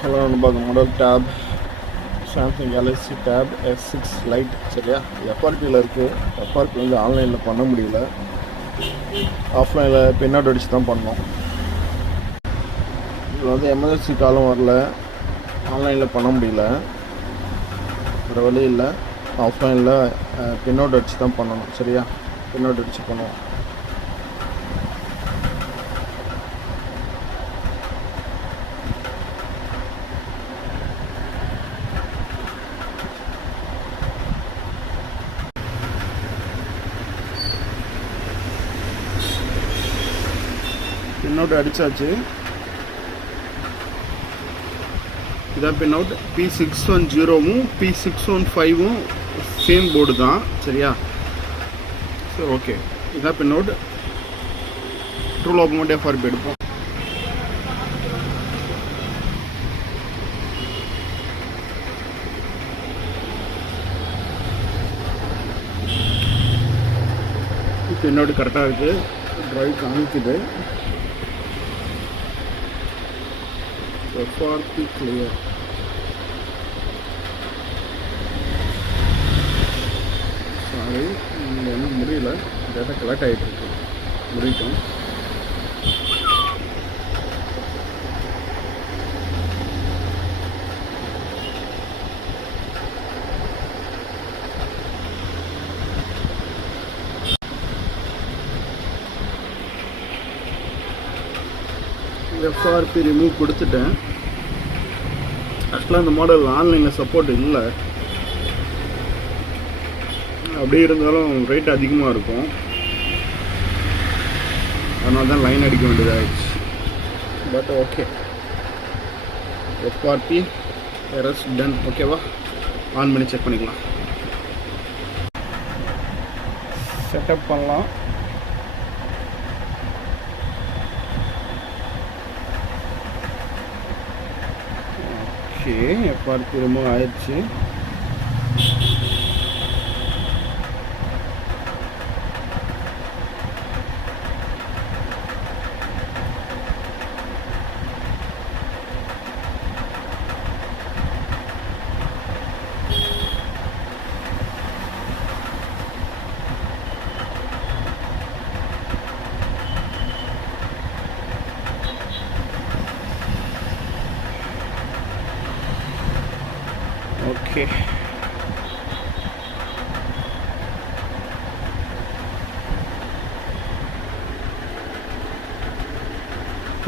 ஹலோ நம்ம model tab Samsung Galaxy tab S6 lite சரியா எஃப்ஆர்பியில் இருக்குது. எஃப்ஆர்பி வந்து ஆன்லைனில் பண்ண முடியல, ஆஃப்லைனில் பின் அவுட் அடித்து தான் பண்ணோம். இதில் வந்து எமர்ஜென்சி காலம் வரல, ஆன்லைனில் பண்ண முடியல, வேறு வழி இல்லை. ஆஃப்லைனில் பின் அவுட் அடித்து தான் பண்ணணும் சரியா, பின் அவுட் அடித்து பண்ணுவோம். பின் அவுட் அடித்தாச்சு. இதான் பின் அவுட். P610ம் P615ம் சேம் போர்டு தான் சரியா. சரி ஓகே, இதான் பின் அவுட். ட்ரூ லோப் மட்டும் எஃப்ஆர்பி எடுப்போம். பின் அவுட் கரெக்டாக இருக்குது, ட்ரைவ் காமிக்குது. FRP clear. சாரி, இங்கே என்ன முடியல, டேட்டா கலெக்ட் ஆகிட்டுருக்கு, முடியட்டும். எஃப்ஆர்பி ரிமூவ் கொடுத்துட்டேன். ஆக்சுவலாக இந்த மாடல் ஆன்லைனில் சப்போர்ட் இல்லை, அப்படியே இருந்தாலும் ரேட் அதிகமாக இருக்கும், அதனால தான் லைன் அடிக்க வேண்டியதாகிடுச்சு. But okay, FRP errors done. ஓகேவா, ஆன் பண்ணி செக் பண்ணிக்கலாம். செட்டப் பண்ணலாம். ஓகே, எஃப்ஆர்பி ரிமூவ் ஆயிடுச்சு. Okay,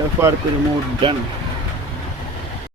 FRP remove ton.